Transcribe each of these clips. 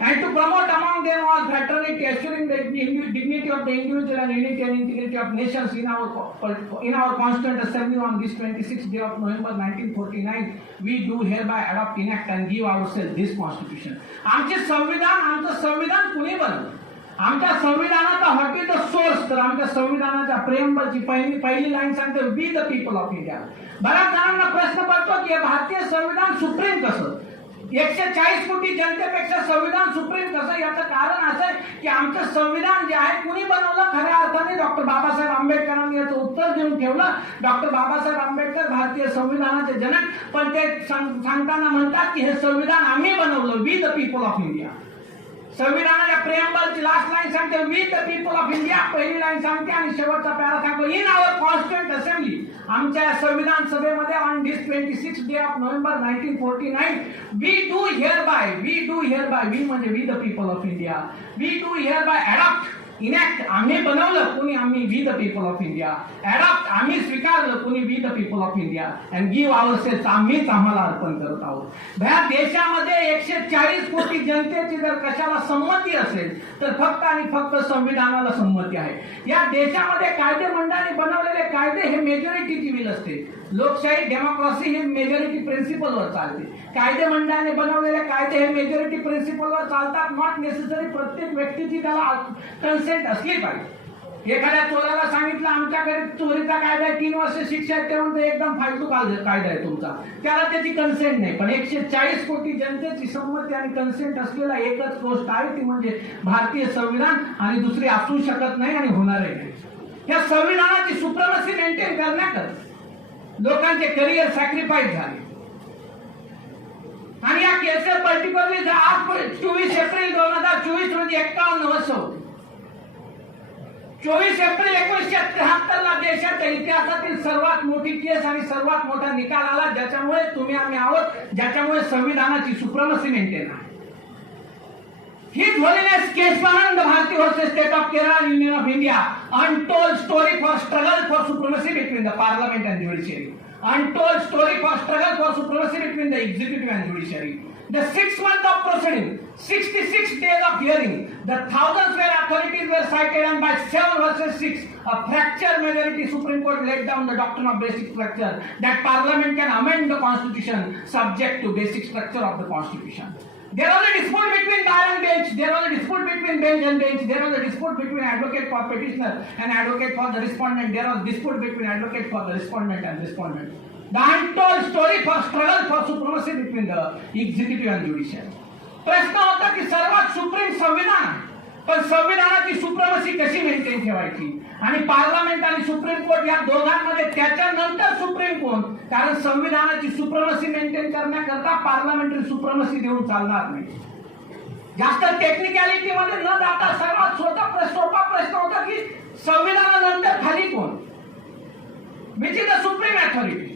and to promote among them all fraternity, assuring the dignity of the individual and unity and integrity of nations in our in our constant assembly on this 26th day of November 1949, we do hereby adopt, enact and give ourselves this constitution. आमचे संविधान आमचं संविधान कुणी बनलं आमच्या संविधानाचा what is the source तर आमच्या संविधानाच्या प्रेमची पहिली पहिली लाईन सांगते we the people of India बऱ्याच जणांना प्रश्न पडतो की भारतीय संविधान सुप्रीम कसं एकशे चाळीस कोटी जनतेपेक्षा संविधान सुप्रीम कसं याचं कारण असं आहे की आमचं संविधान जे आहे कुणी बनवलं? खऱ्या अर्थाने डॉक्टर बाबासाहेब आंबेडकरांनी याचं उत्तर देऊन ठेवलं. डॉक्टर बाबासाहेब आंबेडकर भारतीय संविधानाचे जनक. पण ते सांग- सांगताना म्हणतात की हे संविधान आम्ही बनवलं we the people of India संविधानाच्या प्रेमबलची लास्ट लाईन सांगते. We the people of India पहिली लाईन सांगते आणि शेवटचा पॅरा सांगतो. इन आवर कॉन्स्टंट असेंब्ली आमच्या संविधान सभेमध्ये on this twenty six day of November nineteen forty nine we do hereby we do hereby we म्हणजे we the people of India we do hereby adopt enact आम्ही बनवलं कोणी आम्ही we the people of India adopt आम्ही स्वीकारलं कोणी we the people of India and give ourselves आम्हीच आम्हाला अर्पण करत आहोत. ह्या देशामध्ये एकशे चाळीस कोटी जनतेची जर कशाला संमती असेल तर फक्त आणि फक्त संविधानाला संमती आहे. या देशामध्ये कायदे मंडळाने बनवलेले कायदे हे मेजॉरिटीची विल असते लोकशाही डेमोक्रेसी हे मेजॉरिटी प्रिन्सिपलवर चालते. कायदे मंडळाने बनवलेले कायदे हे मेजॉरिटी प्रिन्सिपलवर चालतात. नॉट नेसेसरी प्रत्येक व्यक्तीची त्याला कन्सेंट असली पाहिजे. एखाद्या चोराला सांगितलं आमच्याकडे चोरीचा कायदा आहे तीन वर्ष शिक्षा आहे ते म्हणतो एकदम फालतू कायदा कायदा आहे तुमचा. त्याला त्याची कन्सेंट नाही. पण एकशे चाळीस कोटी जनतेची संमती आणि कन्सेंट असलेला एकच गोष्ट आहे ती म्हणजे भारतीय संविधान आणि दुसरी असू शकत नाही आणि होणारही नाही. या संविधानाची सुप्रमसी मेंटेन करण्याकरता लोकांचे करिअर सॅक्रिफाईस झाले. आणि या केसेस पर्टिक्युलरली आज चोवीस एप्रिल दोन हजार चोवीस रोजी एक्कावन्न वर्ष होते. चोवीस एप्रिल एकोणीसशे त्र्याहत्तर ला देशाच्या इतिहासातील सर्वात मोठी केस आणि सर्वात मोठा निकाल आला ज्याच्यामुळे तुम्ही आम्ही आहोत ज्याच्यामुळे संविधानाची सुप्रमसी मेंटेन आहे. ही झोलिनेस Kesavananda Bharati versus state of Kerala union of India untold story for struggle for supremacy between the parliament and judiciary untold story for struggle for supremacy between the executive and judiciary The six month of proceeding, 66 days of hearing, the thousands where authorities were cited and by seven versus six, a fracture majority Supreme Court laid down the doctrine of basic structure that Parliament can amend the Constitution subject to basic structure of the Constitution. There was a dispute between bar and bench. There was a dispute between bench and bench. There was a dispute between advocate for petitioner and advocate for the respondent. There was dispute between advocate for the respondent and respondent. The untold story for struggle for supremacy between the executive and judicial. प्रश्न होता की सर्वात supreme संविधान पण संविधानाची सुप्रमसी कशी maintain ठेवायची? आणि पार्लमेंट आणि सुप्रीम कोर्ट या दोघांमध्ये त्याच्यानंतर सुप्रीम कोर्ट कारण संविधानाची सुप्रमसी मेंटेन करण्याकरता पार्लमेंटरी सुप्रमसी देऊन चालणार नाही. जास्त टेक्निकॅलिटी मध्ये न जाता सर्वात सोपा प्रश्न सोपा प्रश्न होता की संविधानानंतर खाली कोण? Which is the supreme authority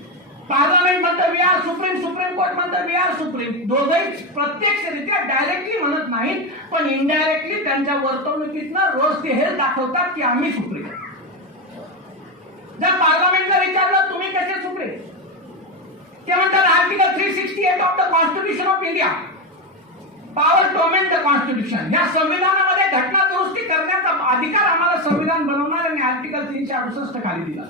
parliament म्हणतं we are supreme supreme court म्हणतं वी आर सुप्रीम. दोघंही प्रत्यक्षरित्या डायरेक्टली म्हणत नाहीत पण इनडायरेक्टली त्यांच्या वर्तवणुकीतनं रोज ते हे दाखवतात की आम्ही सुप्रीम. जर पार्लमेंटला विचारलं तुम्ही कसे सुप्रीम? ते म्हणतात article three sixty eight of the constitution of India power to the constitution या संविधानामध्ये घटना दुरुस्ती करण्याचा अधिकार आम्हाला संविधान बनवणार आणि आर्टिकल तीनशे अडुसष्ट खाली दिला.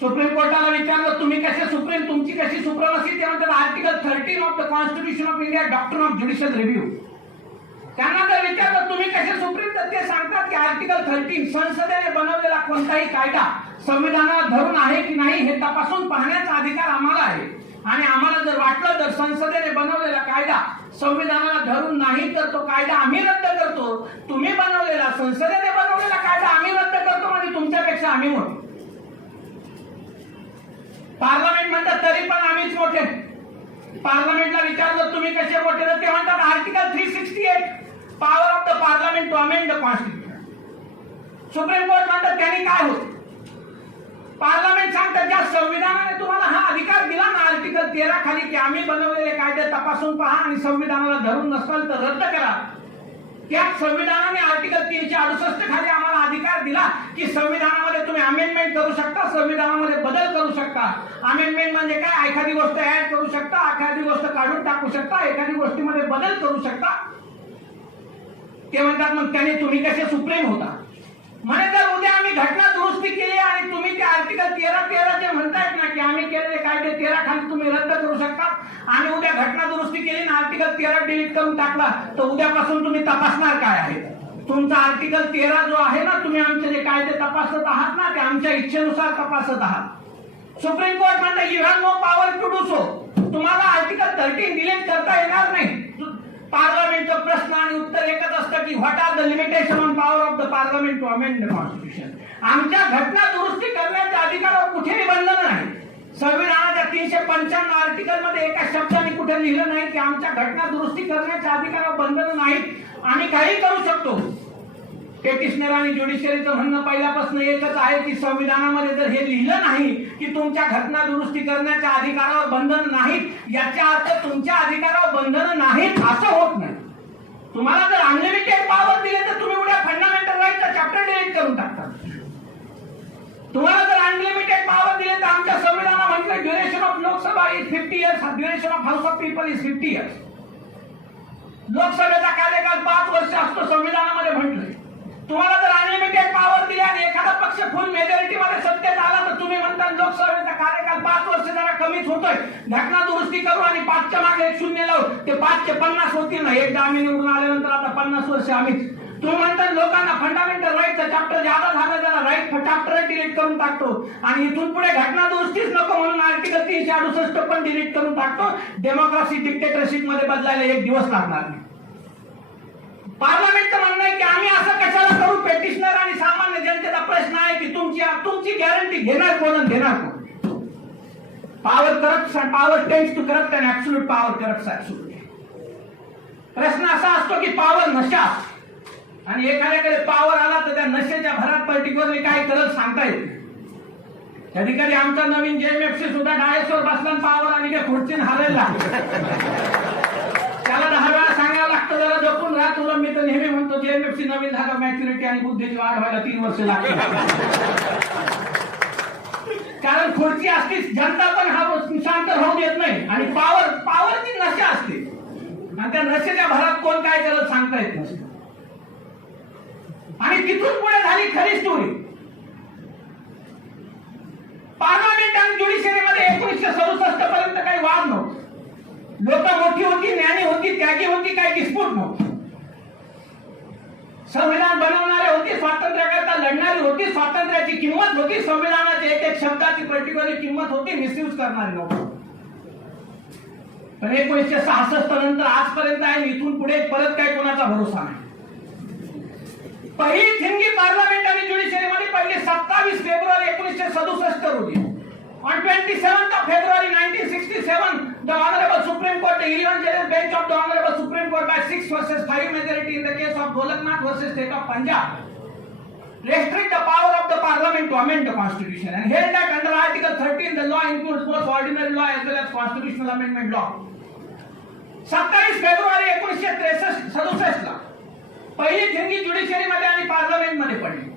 सुप्रीम कोर्टाला विचारलं तुम्ही कसे सुप्रीम? तुमची कशी सुप्रमसी? ते म्हणतात article thirteen of the constitution of India doctor of judicial review त्यांना जर विचारलं तुम्ही कसे सुप्रीम? तर ते सांगतात की आर्टिकल थर्टीन संसदेने बनवलेला कोणताही कायदा संविधानाला धरून आहे की नाही हे तपासून पाहण्याचा अधिकार आम्हाला आहे. आणि आम्हाला जर वाटलं तर संसदेने बनवलेला कायदा संविधानाला धरून नाही तर तो कायदा आम्ही रद्द करतो. तुम्ही बनवलेला संसदेने बनवलेला कायदा आम्ही रद्द करतो म्हणजे तुमच्यापेक्षा आम्ही म्हणतो पार्लमेंट म्हणतात तरी पण आम्हीच मोठे. पार्लमेंटला विचारलं तुम्ही कसे मोठे? तर ते म्हणतात article three sixty eight power of the parliament to amend the constitution supreme court म्हणतात त्यांनी काय होत? पार्लमेंट सांगतात ज्या संविधानाने तुम्हाला हा अधिकार दिला ना आर्टिकल तेरा खाली की आम्ही बनवलेले कायदे तपासून पहा आणि संविधानाला धरून नसाल तर रद्द करा. त्या संविधानाने आर्टिकल तीनशे अडुसष्ट खाली आम्हाला अधिकार दिला की संविधानामध्ये तुम्ही अमेंडमेंट करू शकता संविधानामध्ये बदल करू शकता. अमेंडमेंट म्हणजे काय? एखादी गोष्ट ऍड करू शकता एखादी गोष्ट काढून टाकू शकता एखादी गोष्टीमध्ये बदल करू शकता. ते म्हणतात मग त्याने तुम्ही कसे सुप्रीम होता? म्हणे जर उद्या आम्ही घटना दुरुस्ती केली आणि तुम्ही ते आर्टिकल तेरा तेरा जे म्हणतायत ना की आम्ही केलेले कायदे तेरा खाली तुम्ही रद्द करू शकता आणि उद्या घटना दुरुस्ती केली ना आर्टिकल तेरा डिलीट करून टाकला तर उद्यापासून तुम्ही तपासणार काय आहे? तुमचा आर्टिकल तेरा जो आहे ना तुम्ही आमचे जे कायदे तपासत आहात ना ते आमच्या इच्छेनुसार तपासत आहात. सुप्रीम कोर्ट म्हणतात you have no power to do so तुम्हाला आर्टिकल थर्टीन डिलीट करता येणार नाही. पार्लमेंटचा प्रश्न आणि उत्तर एकच असतं की what are the limitation on power of the parliament to amend the constitution आमच्या घटना दुरुस्ती करण्याच्या अधिकारावर कुठेही बंधन नाही. संविधानाच्या तीनशे पंच्याण्णव आर्टिकलमध्ये एका शब्दाने कुठे लिहिलं नाही की आमच्या घटना दुरुस्ती करण्याच्या अधिकारावर बंधन नाहीत आम्ही काही करू शकतो. पेटिशनर आणि ज्युडिशरीचं म्हणणं पहिल्यापासून एकच आहे की संविधानामध्ये जर हे लिहिलं नाही की तुमच्या घटना दुरुस्ती करण्याच्या अधिकारावर बंधन नाहीत याचा अर्थ तुमच्या अधिकारावर बंधन नाहीत असं होत नाही. तुम्हाला जर अनलिमिटेड पॉवर दिले तर तुम्ही उद्या फंडामेंटल राईटचा चॅप्टर डिलीट करून टाकता. तुम्हाला जर अनलिमिटेड पॉवर दिले तर आमच्या संविधाना म्हटलं duration of Lok Sabha is fifty years duration of house of people is fifty years लोकसभेचा कार्यकाल पाच वर्ष असतो संविधानामध्ये म्हटलंय. तुम्हाला जर अनलिमिटेड पॉवर दिली आणि एखादा पक्ष फुल मेजॉरिटी मध्ये सत्तेत आला तर तुम्ही म्हणता लोकसभेचा कार्यकाल पाच वर्ष जरा कमीच होतोय. घटना दुरुस्ती करू आणि पाचच्या मागे एक शून्य लावू. ते पाचशे पन्नास होतील ना. एकदा आम्ही निवडून आल्यानंतर आता पन्नास वर्ष आम्हीच तुम्ही म्हणता लोकांना फंडामेंटल राईटचा चॅप्टर ज्यादा झाला त्याला राईट चॅप्टर डिलीट करून टाकतो. आणि इथून पुढे घटना दुरुस्तीच नको म्हणून आर्टिकल तीनशे अडुसष्ट पण डिलीट करून टाकतो. डेमोक्रेसी डिक्टेटरशिपमध्ये बदलायला एक दिवस लागणार नाही. पार्लमेंटचं म्हणणं आहे की आम्ही असं कशाला करू? पेटिशनर आणि सामान्य जनतेचा प्रश्न आहे की तुमची तुमची गॅरंटी घेणार कोण आणि देणार कोण? Power corrupt power tends to corrupt and absolute power corrupt absolute प्रश्न असा असतो की पॉवर नशा. आणि एखाद्याकडे पॉवर आला तर त्या नशेच्या भरात पर्टिक्युलरली काय करत सांगता येत त्या कधी कधी आमचा नवीन जेएमएफसी सुद्धा डायसवर बसला पॉवर आणि काय खुर्चीन हारायला लागतो त्याला दहा वेळा जपून राहा. तुला मी तर नेहमी म्हणतो जेएमएफसी नवीन झालं मॅच्युरिटी आणि बुद्धीची वाढ व्हायला तीन वर्ष लागतात कारण खुर्ची असती जनता पण हा शांत राहून येत नाही. आणि पॉवर पॉवरची नशा असते. आणि त्या नशेच्या भरात कोण काय करत सांगता येत नसतं आणि तिथून पुढे झाली खरी स्टोरी पार्लमेंट आणि ज्युडिशरीमध्ये एकोणीसशे सदुसष्ट पर्यंत काही वाद नव्हते. लोक मोठी होती ज्ञानी होती त्यागी होती काही किसपूट नव्हती संविधान बनवणारे होते स्वातंत्र्याकरता लढणारी होती स्वातंत्र्याची किंमत होती संविधानाची एक एक शब्दाची पर्टिक्युलर किंमत होती मिसयूज करणारे नव्हती पण एकोणीसशे सहासष्ट नंतर आजपर्यंत आहे इथून पुढे परत काय कोणाचा भरोसा नाही. पहिली थिंगी पार्लमेंट आणि ज्युडिशरीमध्ये पहिली सत्तावीस फेब्रुवारी एकोणीसशे सदुसष्ट रोजी. On 27th of February 1967, the Honorable Supreme Court, the 11 bench of the Honorable Supreme Court by 6 versus 5 majority in the case of Golaknath versus State of Punjab, restrict the power of the Parliament to amend the Constitution and held that under Article 13 the law includes both ordinary law as well as constitutional amendment law. सत्तावीस फेब्रुवारी एकोणीसशे त्रेसष्ट सदुसष्ट पहिली थिंगी judiciary मध्ये आणि पार्लमेंटमध्ये पडली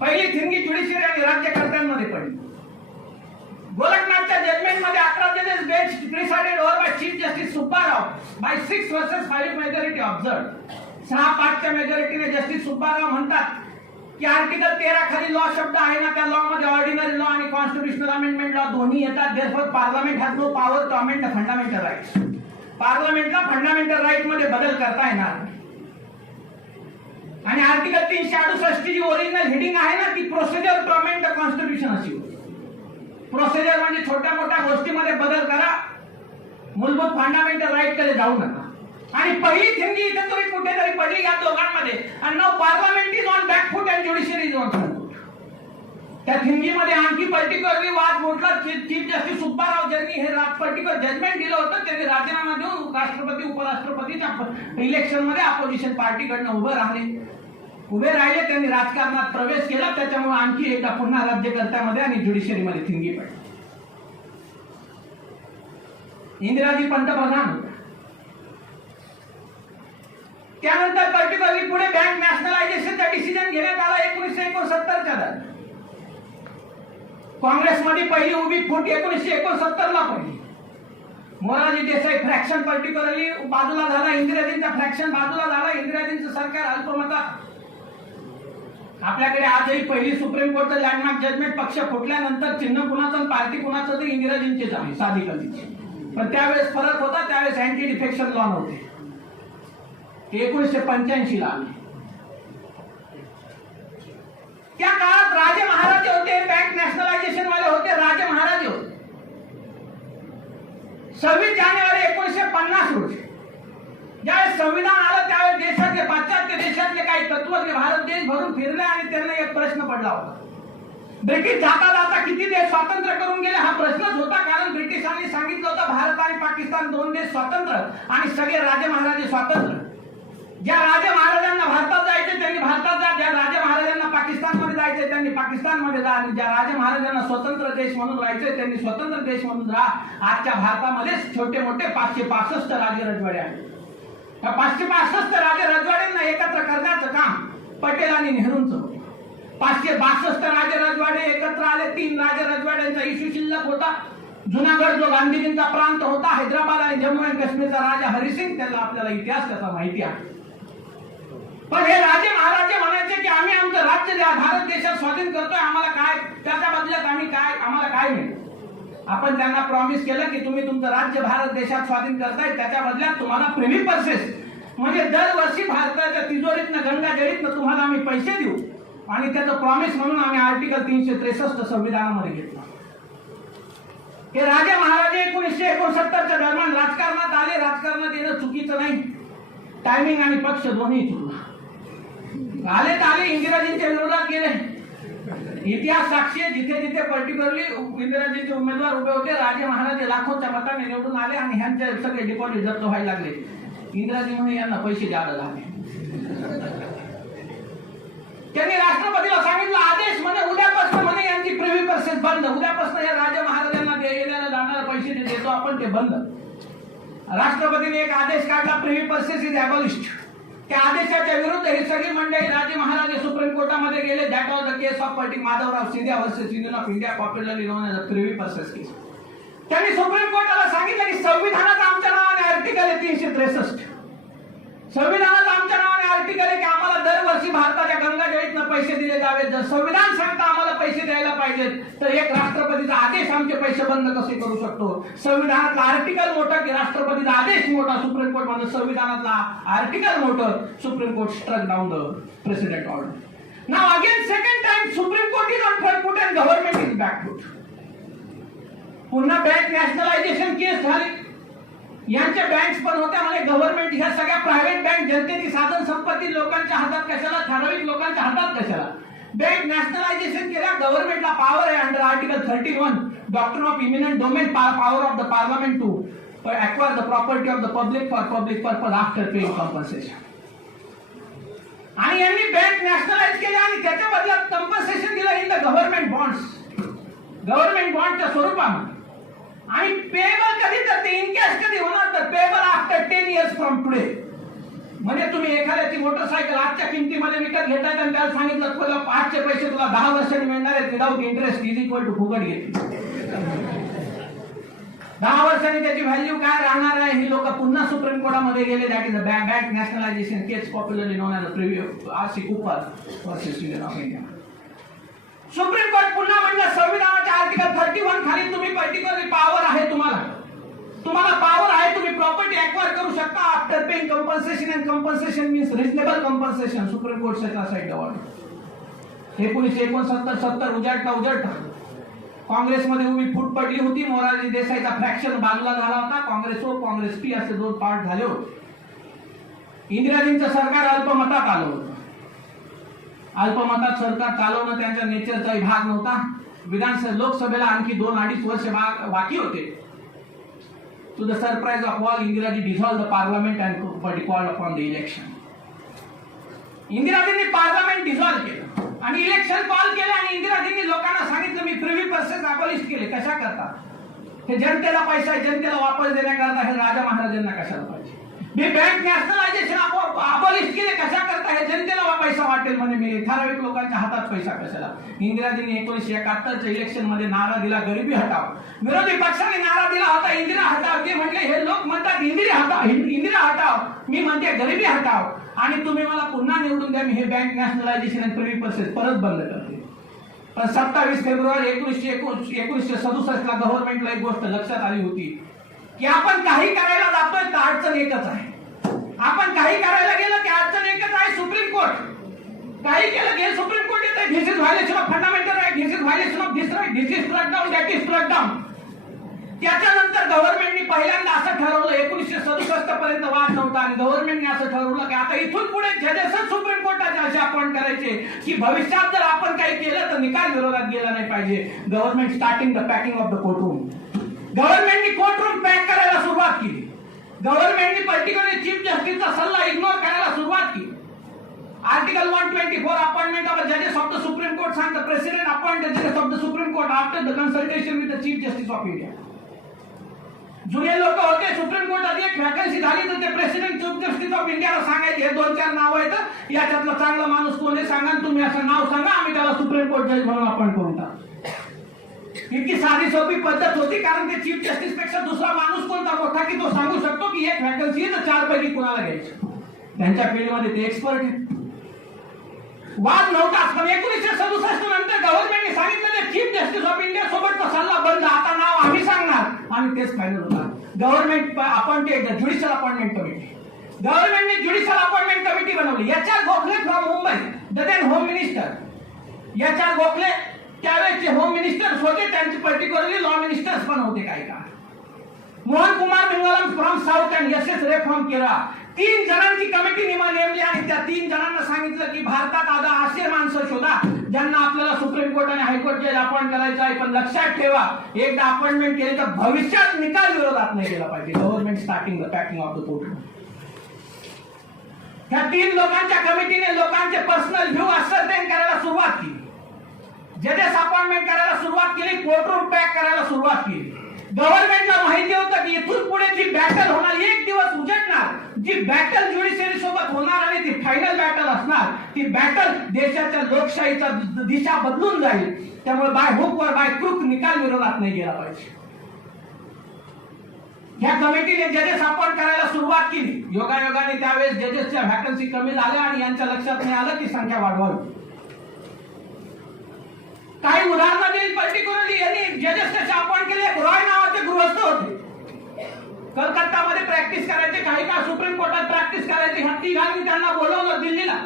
पहिली थिंगी ज्युडिशरी आणि राज्यकर्त्यांमध्ये पडली गोलकनाथच्या जजमेंटमध्ये अकरा जजेस bench presided over by chief justice Subbarao. By six versus five majority observe सहा पाचच्या मेजॉरिटीने जस्टिस सुब्बाराव म्हणतात की आर्टिकल तेरा खाली लॉ शब्द आहे ना त्या लॉ मध्ये ऑर्डिनरी लॉ आणि कॉन्स्टिट्युशनल अमेंडमेंट लॉ दोन्ही येतात. देशभर parliament has no power to amend the fundamental right पार्लमेंटला fundamental राईटमध्ये बदल करता येणार आणि आर्टिकल तीनशे अडुसष्ट जी ओरिजिनल हेडिंग आहे ना ती procedure to amend the constitution अशी. होती प्रोसिजर म्हणजे छोट्या मोठ्या गोष्टीमध्ये बदल करा. मूलभूत फंडामेंटल राईटकडे जाऊ नका. आणि पहिली थिंगी इथे तुम्ही कुठेतरी पडली या दोघांमध्ये. आणि now parliament is on back foot and judiciary is on त्या थिंगीमध्ये आणखी पर्टिक्युलरली वाद मोठला चीफ जस्टिस सुब्बाराव ज्यांनी हे पर्टिक्युलर जजमेंट दिलं होतं त्यांनी राजीनामा देऊन राष्ट्रपती उपराष्ट्रपतीच्या इलेक्शनमध्ये अपोजिशन पार्टीकडनं उभं राहिले. उभे राहिले त्यांनी राजकारणात प्रवेश केला त्याच्यामुळे आणखी एकदा पुन्हा राज्यकर्त्यामध्ये आणि ज्युडिशरीमध्ये थिंगी पडली. इंदिराजी पंतप्रधान होत्या. त्यानंतर पर्टिक्युलरली पुढे बँक नॅशनलायझेशनचा डिसिजन घेण्यात आला एकोणीसशे एकोणसत्तरच्या दरम्यान. काँग्रेसमध्ये पहिली उभी फूट एकोणीसशे एकोणसत्तरला पडली. मोरारजी देसाई फ्रॅक्शन पर्टिक्युलरली बाजूला झाला इंदिराजींचा फ्रॅक्शन बाजूला झाला इंदिराजींचं सरकार अल्पमतात. आपल्याकडे आजही पहिली सुप्रीम कोर्टचं लँडमार्क जजमेंट पक्ष फुटल्यानंतर चिन्ह कुणाचं पार्टी कुणाचं तर इंदिराजींचीच आहे साधी पण त्यावेळेस फरक होता त्यावेळेस अँटी डिफेक्शन लॉ नव्हते. एकोणीसशे पंच्याऐंशी ला आले त्या काळात राजे महाराजे होते बँक नॅशनलायझेशन वाले होते राजे महाराजे होते. सव्वीस जानेवारी एकोणीसशे पन्नास रोजी. ज्यावेळेस संविधान आलं त्यावेळेस देशातले पाश्चात्य देशातले काही तत्वज्ञ भारत देश भरून फिरले आणि त्यांना एक प्रश्न पडला होता. ब्रिटिश जाता जाता किती देश स्वातंत्र्य करून गेले हा प्रश्नच होता. कारण ब्रिटिशांनी सांगितलं होतं भारत आणि पाकिस्तान दोन देश स्वातंत्र्य आणि सगळे राजे महाराजे स्वातंत्र्य. ज्या राजे महाराजांना भारतात जायचे त्यांनी भारतात जा. ज्या राजे महाराजांना पाकिस्तानमध्ये जायचे त्यांनी पाकिस्तानमध्ये जा. आणि ज्या राजे महाराजांना स्वतंत्र देश म्हणून राहायचे त्यांनी स्वतंत्र देश म्हणून राहा आजच्या भारतामध्येच छोटे मोठे पाचशे पासष्ट राजे रजवाडे आहेत. या पाचशे पासष्ट राजे रजवाड्यांना एकत्र करण्याचं काम पटेल आणि नेहरूंचं पाचशे बासष्ट राजे रजवाडे एकत्र आले तीन राजे रजवाड्यांचा इश्यू शिल्लक होता. जुनागड जो गांधीजींचा प्रांत होता हैदराबाद आणि जम्मू आणि काश्मीरचा राजा हरिसिंग त्याला आपल्याला इतिहास त्याचा माहिती आहे. पण हे राजे महाराजे म्हणायचे की आम्ही आमचं राज्य भारत देशात स्वाधीन करतोय आम्हाला काय त्याच्या बदल्यात आम्ही काय आम्हाला काय मिळेल? आपण त्यांना प्रॉमिस केलं की तुम्ही तुमचं राज्य भारत देशात स्वाधीन करताय त्याच्या बदल्यात तुम्हाला प्रेमी पर्सेस म्हणजे दरवर्षी भारताच्या तिजोरीतनं गंगाजळीतनं तुम्हाला आम्ही पैसे देऊ. आणि त्याचं प्रॉमिस म्हणून आम्ही आर्टिकल तीनशे त्रेसष्ट संविधानामध्ये घेतलं. हे राजे महाराजे एकोणीसशे एकोणसत्तरच्या दरम्यान राजकारणात आले. राजकारणात येणं चुकीचं नाही. टायमिंग आणि पक्ष दोन्ही चुकला आले तर आले इंदिराजींच्या विरोधात गेले. इतिहास साक्षी आहे जिथे जिथे पर्टिक्युलरली इंदिराजींचे उमेदवार उभे होते राजे महाराजे लाखोच्या मताने निवडून आले आणि ह्यांचे सगळे डिपॉझिट जप्त व्हायला लागले. इंदिराजी म्हणे यांना पैसे द्यायला झाले. त्यांनी राष्ट्रपतीला सांगितलं आदेश म्हणे उद्यापासून म्हणे यांची प्रेमी पर्सेस बंद. उद्यापासून या राजा महाराजांना दे- येण्याला जाणारे पैसे देतो आपण ते बंद. राष्ट्रपतीने एक आदेश काढला प्रेमी पर्सेस इज अबॉलिस्ट त्या आदेशाच्या विरुद्ध ही सगळी मंडळी राजे महाराजे सुप्रीम कोर्टामध्ये गेले. That was the case of पर्टिक Madhavrao Scindia versus union of India popularly known as privy purses case त्यांनी सुप्रीम कोर्टाला सांगितलं की संविधानात आमच्या नावाने आर्टिकल आहे तीनशे त्रेसष्ट. संविधानात आमच्या नावाने आर्टिकल आहे की आम्हाला दरवर्षी भारताच्या गंगाजळीतनं पैसे दिले जावेत. जर संविधान सांगता आम्हाला पैसे द्यायला पाहिजेत तर एक राष्ट्रपतीचा आदेश आमचे पैसे बंद कसे करू शकतो? संविधानातला आर्टिकल मोठं की राष्ट्रपतीचा आदेश मोठा? सुप्रीम कोर्टमध्ये संविधानातला आर्टिकल मोठं. Supreme court struck down the president order now again second time supreme court is on front foot and government is back foot पुन्हा बँक नॅशनलायझेशन केस झाली. यांच्या बँक्स पण होत्या. म्हणजे गव्हर्नमेंट ह्या सगळ्या प्रायव्हेट बँक जनतेची साधन संपत्ती लोकांच्या हातात कशाला? ठराविक लोकांच्या हातात कशाला? बँक नॅशनलायझेशन केल्या. गव्हर्नमेंटला पॉवर आहे under article thirty one doctor of eminent domain power of the parliament to acquire the property of the public for public purpose after paying compensation. आणि यांनी बँक नॅशनलाइज केल्या आणि त्याच्या बदल्यात कम्पन्सेशन दिलं in the government bonds government बॉन्डच्या स्वरूपामध्ये. आणि payable कधी तर ते इन कधी होणार तर payable after ten years from today म्हणजे तुम्ही एखाद्याची मोटरसायकल आजच्या किमतीमध्ये विकत घेताय आणि त्याला सांगितलं तुला आजचे पैसे तुला दहा वर्षांनी मिळणार आहेत without interest is equal to फुकट घेतली दहा वर्षांनी त्याची व्हॅल्यू काय राहणार आहे ही लोक पुन्हा सुप्रीम कोर्टामध्ये गेले. That is a bank bank nationalisation case popularly known as a preview R C Cooper versus union of India supreme court पुन्हा म्हणलं संविधानाच्या आर्टिकल थर्टी वन खाली तुम्ही पर्टिक्युलरली पॉवर आहे तुम्हाला. तुम्हाला पॉवर आहे तुम्ही प्रॉपर्टी अक्वायर करू शकता. After paying compensation and compensation means reasonable compensation supreme court set side order एकोणीसशे एकोणसत्तर सत्तर उजाडता उजाडता. काँग्रेसमध्ये उभी फूट पडली होती. मोरारजी देसाईचा फ्रॅक्शन बाजूला झाला होता. काँग्रेस ओ काँग्रेस पी असे दोन पार्ट झाले होते. इंदिराजींचं सरकार अल्पमतात आलं होतं. अल्पमतात सरकार चालवणं त्यांच्या नेचरचा भाग नव्हता. विधानसभा लोकसभेला आणखी दोन अडीच वर्ष भाग बाकी होते. To the surprise of all Indiraji dissolve the parliament and called upon the election इंदिराजींनी parliament dissolve केलं. आणि इलेक्शन कॉल केलं आणि इंदिराजींनी लोकांना सांगितलं मी प्रिव्ही पर्सेस अबॉलिश केले. कशा करता हे जनतेला पैसा आहे जनतेला वापस देण्याकरता हे राजा महाराजांना कशाला पाहिजे? मी बँक नॅशनलायझेशन अबॉलिश केले. कशा करता? हे जनतेला पैसा वाटेल म्हणे मी. ठराविक लोकांच्या हातात पैसा कशाला? इंदिराजींनी एकोणीशे एकाहत्तरच्या इलेक्शनमध्ये नारा दिला गरिबी हटाव. विरोधी पक्षाने नारा दिला होता इंदिरा हटाव. ते म्हटले हे लोक म्हणतात इंदिरा हटाव इंदिरा हटाव. मी म्हणते गरिबी हटाव. आणि तुम्ही मला पुन्हा निवडून द्या मी हे बँक नॅशनलायझेशन आणि प्रिव्ही पर्सेस परत बंद करते. पण सत्तावीस फेब्रुवारी एकोणीसशे एकोणीसशे एकोणीसशे सदुसष्टला गव्हर्नमेंटला एक गोष्ट लक्षात आली होती. की आपण काही करायला जातोय तर अडचण एकच आहे. आपण काही करायला गेलं की अडचण एकच आहे सुप्रीम कोर्ट. काही केलं की सुप्रीम कोर्ट येते this is violation of fundamental right this is violation of this right this is struck down that is struck down त्याच्यानंतर गव्हर्नमेंटने पहिल्यांदा असं ठरवलं एकोणीसशे सदुसष्ट पर्यंत वाद नव्हता आणि गव्हर्नमेंटने असं ठरवलं की आता इथून पुढे जजेसच सुप्रीम कोर्टाचे असे अपॉइंट करायचे की भविष्यात जर आपण काही केलं तर निकाल विरोधात गेला नाही पाहिजे. Government starting the packing of the court room गव्हर्नमेंटने कोर्ट रूम पॅक सुरुवात केली. गव्हर्नमेंटने पर्टिक्युलर चीफ जस्टिसचा सल्ला इग्नोर करायला सुरुवात केली. Article 124 appointment of the judges of the Supreme Court and the President appoint the judges of the Supreme Court after the consultation with the Chief Justice of जुने लोक होते सुप्रीम कोर्टात एक vacancy झाली तर ते प्रेसिडेंट चीफ जस्टिस ऑफ इंडियाला सांगायचे हे दोन चार नाव आहेत याच्यातला चांगला माणूस कोण आहे सांगा तुम्ही असं नाव सांगा आम्ही त्याला सुप्रीम कोर्ट जज म्हणून अपॉइंट करू. इतकी साधी सोपी पद्धत होती कारण ते चीफ जस्टिसपेक्षा दुसरा माणूस कोणता मोठा की तो सांगू शकतो की एक व्हॅकन्सी आहे तर चार पैकी कोणाला घ्यायची? त्यांच्या फील्डमध्ये ते एक्सपर्ट आहेत. वाद नव्हताच पण एकोणीसशे सदुसष्ट नंतर गव्हर्नमेंटने सांगितलं चीफ जस्टिस ऑफ इंडिया सोबतचा सल्ला बंद आता नाव आम्ही सांगणार. आणि तेच फायनल होणार government appointed judicial appointment committee गव्हर्नमेंटने ज्युडिशियल अपॉइंटमेंट कमिटी बनवली. H R Gokhale from Mumbai the then home minister H R Gokhale त्यावेळेचे home ministers होते त्यांचे पर्टिक्युलरली लॉ मिनिस्टर्स पण होते काही का. Mohan Kumar Mangalam from south and S S reform केला. तीन जणांची कमिटी निमा नेमली आणि त्या तीन जणांना सांगितलं की भारतात आता असे माणसं शोधा ज्यांना आपल्याला सुप्रीम कोर्ट आणि हायकोर्ट जज अपॉइंट करायचं आहे. पण लक्षात ठेवा एकदा अपॉइंटमेंट केली तर भविष्यात निकाल विरोधात नाही गेला पाहिजे. Government starting packing of the court ह्या तीन लोकांच्या कमिटीने लोकांचे पर्सनल व्ह्यू असरटेन करायला सुरुवात केली. जजेस अपॉइंटमेंट करायला सुरुवात केली कोर्टरूम पॅक करायला सुरुवात केली. गव्हर्नमेंटला माहिती होतं की इथून पुढे जी बॅटल होणार एक दिवस उजडणार. जी बॅटल ज्युडिशरी सोबत होणार आणि ती फायनल बॅटल असणार ती बॅटल देशाच्या लोकशाहीचा दिशा बदलून जाईल. त्यामुळे by hook or by crook निकाल विरोधात नाही गेला पाहिजे. या कमिटीने जजेस अपॉइंट करायला सुरुवात केली योगायोगाने त्यावेळेस जजेसच्या व्हॅकन्सी कमी झाल्या आणि यांच्या लक्षात नाही आलं की संख्या वाढवावी. काही उदाहरणं देईल पर्टिक्युलरली यांनी जजेस कसे अपॉइंट केले रॉय नावाचे गृहस्थ होते. कलकत्तामध्ये प्रॅक्टिस करायचे. काही का सुप्रीम कोर्टात प्रॅक्टिस करायची. ह्या तिघांनी त्यांना बोलवलं दिल्लीला.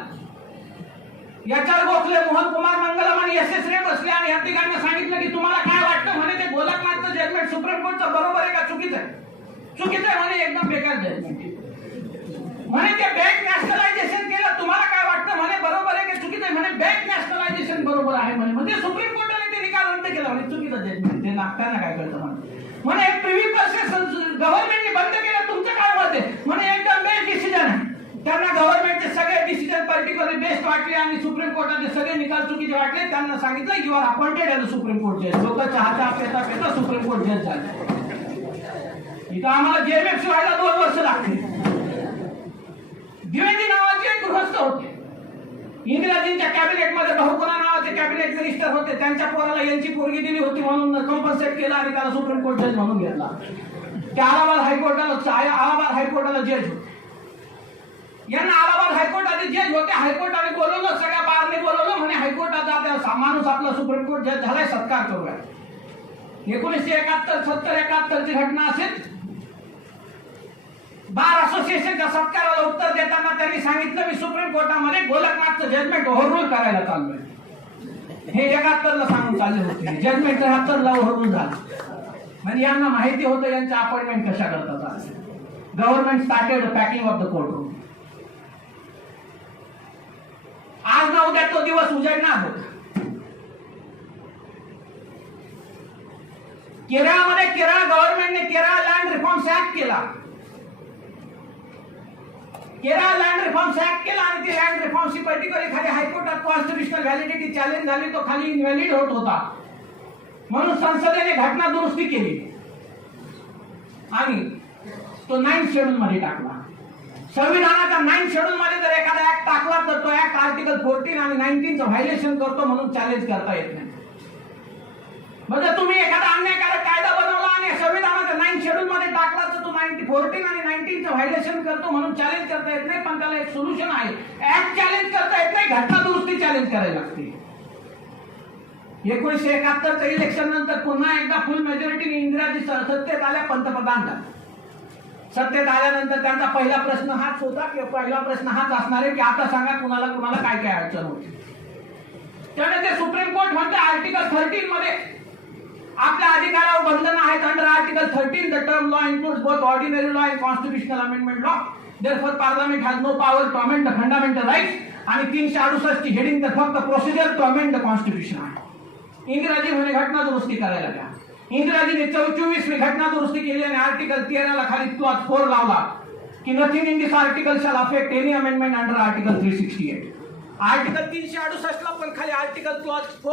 याच्यावर गोखले मोहन कुमार मंगलम आणि एस एस रे बसले आणि ह्या तिघांना सांगितलं की तुम्हाला काय वाटतं म्हणे ते गोलकनाथचं जजमेंट सुप्रीम कोर्टचं बरोबर आहे का? चुकीचं आहे. चुकीचं आहे म्हणे. एकदम बेकार जजमेंट म्हणे ते बँक नॅशनलायझेशन केलं. तुम्हाला काय वाटतं म्हणे? बरोबर आहे की चुकीचं आहे? म्हणे बँक नॅशनलायझेशन बरोबर आहे म्हणे. म्हणजे सुप्रीम कोर्टाने ते निकाल रद्द केला. म्हणजे चुकीचं जजमेंट ते नागताना काय करतं म्हणे. म्हणे प्रिव्ही गव्हर्नमेंटने बंद केलं तुमचं काय मत आहे? म्हणे एकदम बेस्ट डिसिजन आहे. त्यांना गव्हर्नमेंटचे सगळे डिसिजन पर्टिक्युलर बेस्ट वाटले आणि सुप्रीम कोर्टाचे सगळे निकाल चुकीचे वाटले. त्यांना सांगितलं you are appointed as supreme court जज लोक चहाचा पेता पेता सुप्रीम कोर्ट जज झाले. इथं आम्हाला जेएमएफ व्हायला दोन वर्ष लागते द्विवेदी नावाचे गृहस्थ होते. इंदिराजींच्या कॅबिनेटमध्ये बहुकुणा नावाचे कॅबिनेट मिनिस्टर होते त्यांच्या पोराला यांची पोरगी दिली होती म्हणून कॉम्पन्सेट केला आणि त्याला सुप्रीम कोर्ट जज म्हणून घेतला. त्या अलाहाबाद हायकोर्टाला अलाहाबाद हायकोर्टाला जज होते यांना अलाहाबाद हायकोर्टाचे जज होते हायकोर्टाने बोलवलं सगळ्या बारने बोलवलं म्हणे हायकोर्टाचा त्या माणूस आपला सुप्रीम कोर्ट जज झालाय सत्कार करूया. एकोणीसशे एकाहत्तर सत्तर एकाहत्तरची घटना असेल बार असोसिएशनच्या सत्काराला उत्तर देताना त्यांनी सांगितलं मी सुप्रीम कोर्टामध्ये गोलकनाथचं जजमेंट ओव्हररूल करायला चाललोय. हे एकाहत्तरला सांगून चालले होते. जजमेंट त्र्याहत्तरला ओव्हररूल झालं. म्हणजे यांना माहिती होतं यांचं अपॉइंटमेंट कशा करतात government started packing of the court room आज ना उद्या तो दिवस उजडणार होता. केरळमध्ये केरळ गव्हर्नमेंटने केरळ लँड रिफॉर्म्स ऍक्ट केला. केरळ लँड रिफॉर्म्स ऍक्ट केला आणि ती लँड रिफॉर्मची पर्टिक्युलर एखाद्या हायकोर्टात कॉन्स्टिट्युशनल व्हॅलिडिटी चॅलेंज झाली तो खाली इनव्हॅलिड होत होता. म्हणून संसदेने घटना दुरुस्ती केली. आणि तो नाईन शेड्यूल मध्ये टाकला. संविधानाच्या नाईन शेड्यूल मध्ये जर एखादा ऍक्ट टाकला तर तो ऍक्ट आर्टिकल फोर्टीन आणि नाईन्टीनचं व्हायलेशन करतो म्हणून चॅलेंज करता येत नाही. म्हणजे तुम्ही एखादा अन्यायकारक कायदा बनवला आणि संविधान शेड्यूल मध्ये टाकला तर तो नाईन्टी फोर्टीन आणि नाईन्टीनचं व्हायलेशन करतो म्हणून चॅलेंज करता येत नाही पण त्याला एक सोल्युशन आहे. ऍक्ट चॅलेंज करता येत नाही घटना दुरुस्ती चॅलेंज करायला लागते. एकोणीशे एकाहत्तरच्या इलेक्शन नंतर पुन्हा एकदा फुल मेजॉरिटीने इंदिराजी सत्तेत आल्या पंतप्रधान. झाल्या सत्तेत आल्यानंतर त्यांचा पहिला प्रश्न हाच होता की पहिला प्रश्न हाच असणार आहे की आता सांगा कुणाला कुणाला काय काय अडचण होती. त्याने ते सुप्रीम कोर्ट म्हणते आर्टिकल थर्टीन मध्ये आपल्या अधिकारावर बंधन आहेत. Under article thirteen the term law include both ordinary law and constitutional amendment law therefore parliament has no power to amend the fundamental rights आणि तीनशे अडुसष्ट ची हेडिंग तर फक्त procedure to amend the constitution आहे. इंग्रजी म्हणे घटना दुरुस्ती करायला द्या. इंग्रजीने चौचोवीसवी घटना दुरुस्ती केली आणि आर्टिकल तेराला खाली क्लॉज फोर लावला की nothing in this article shall affect any amendment under article three sixty eight article तीनशे अडुसष्टला पण खाली आर्टिकल क्लॉज फोर